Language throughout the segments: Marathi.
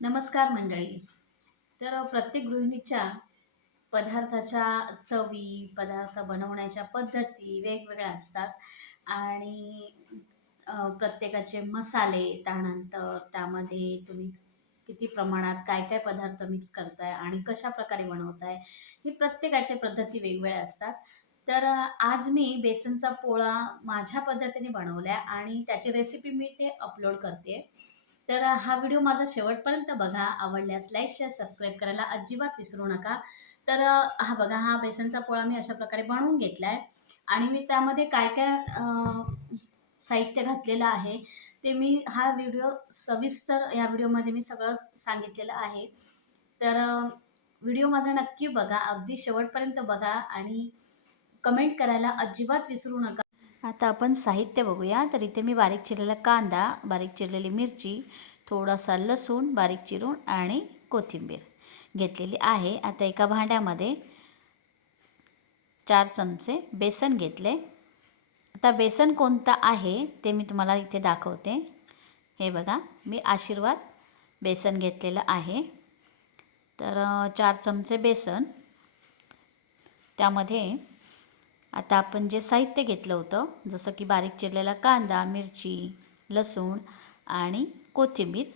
नमस्कार मंडळी. तर प्रत्येक गृहिणीच्या पदार्थाच्या चवी, पदार्थ बनवण्याच्या पद्धती वेगवेगळ्या असतात आणि प्रत्येकाचे मसाले, त्यानंतर त्यामध्ये तुम्ही किती प्रमाणात काय-काय पदार्थ मिक्स करताय आणि कशाप्रकारे बनवताय, ही प्रत्येकाच्या पद्धती वेगवेगळ्या असतात. तर आज मी बेसनचा पोळा माझ्या पद्धतीने बनवलाय आणि त्याची रेसिपी मी ते अपलोड करतेय. तर हा व्हिडिओ माझा शेवटपर्यंत बघा. आवडल्यास लाईक, शेअर, सबस्क्राईब करायला अजिबात विसरू नका. तर हा बघा, हा बेसनचा पोळा मी अशा प्रकारे बनवून घेतलाय आणि मी त्यामध्ये काय-काय साहित्य घातलेलं आहे, ते मी हा व्हिडिओ सविस्तर या व्हिडिओमध्ये मी सगळं सांगितलेलं आहे. तर व्हिडिओ माझा नक्की बघा, अगदी शेवटपर्यंत बघा आणि कमेंट करायला अजिबात विसरू नका. आता आपण साहित्य बघूया. तर इथे मी बारीक चिरलेला कांदा, बारीक चिरलेली मिरची, थोडासा लसूण बारीक चिरून आणि कोथिंबीर घेतलेली आहे. आता एका भांड्यामध्ये 4 चमचे बेसन घेतले. आता बेसन कोणतं आहे ते मी तुम्हाला इथे दाखवते. हे बघा, मी आशीर्वाद बेसन घेतलेलं आहे. तर 4 चमचे बेसन, त्यामध्ये आता आपण जे साहित्य घेतलं होतं, जसं की बारीक चिरलेला कांदा, मिरची, लसूण आणि कोथिंबीर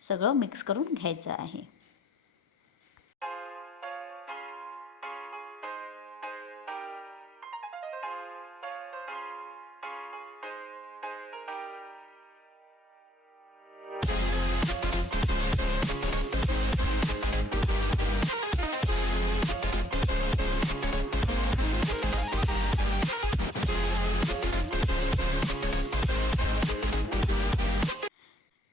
सगळं मिक्स करून घ्यायचं आहे.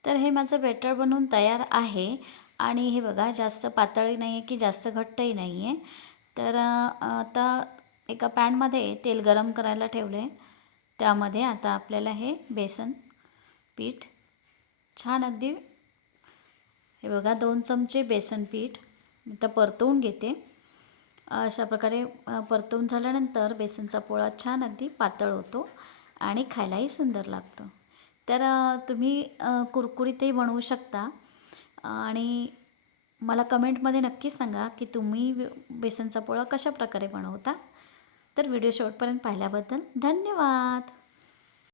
तर हे माझं बॅटर बनवून तयार आहे आणि हे बघा, जास्त पातळही नाही आहे की जास्त घट्टही नाही आहे. तर आता एका पॅनमध्ये तेल गरम करायला ठेवले. त्यामध्ये आता आपल्याला हे बेसन पीठ छान अगदी, हे बघा, 2 चमचे बेसन पीठ आता परतवून घेते. अशा प्रकारे परतवून झाल्यानंतर बेसनचा पोळा छान अगदी पातळ होतो आणि खायलाही सुंदर लागतो. तर तुम्ही कुरकुरीतही बनवू शकता आणि मला कमेंटमध्ये नक्की सांगा की तुम्ही बेसनचा पोळा कशा प्रकारे बनवता. तर व्हिडिओ शेवटपर्यंत पाहिल्याबद्दल धन्यवाद.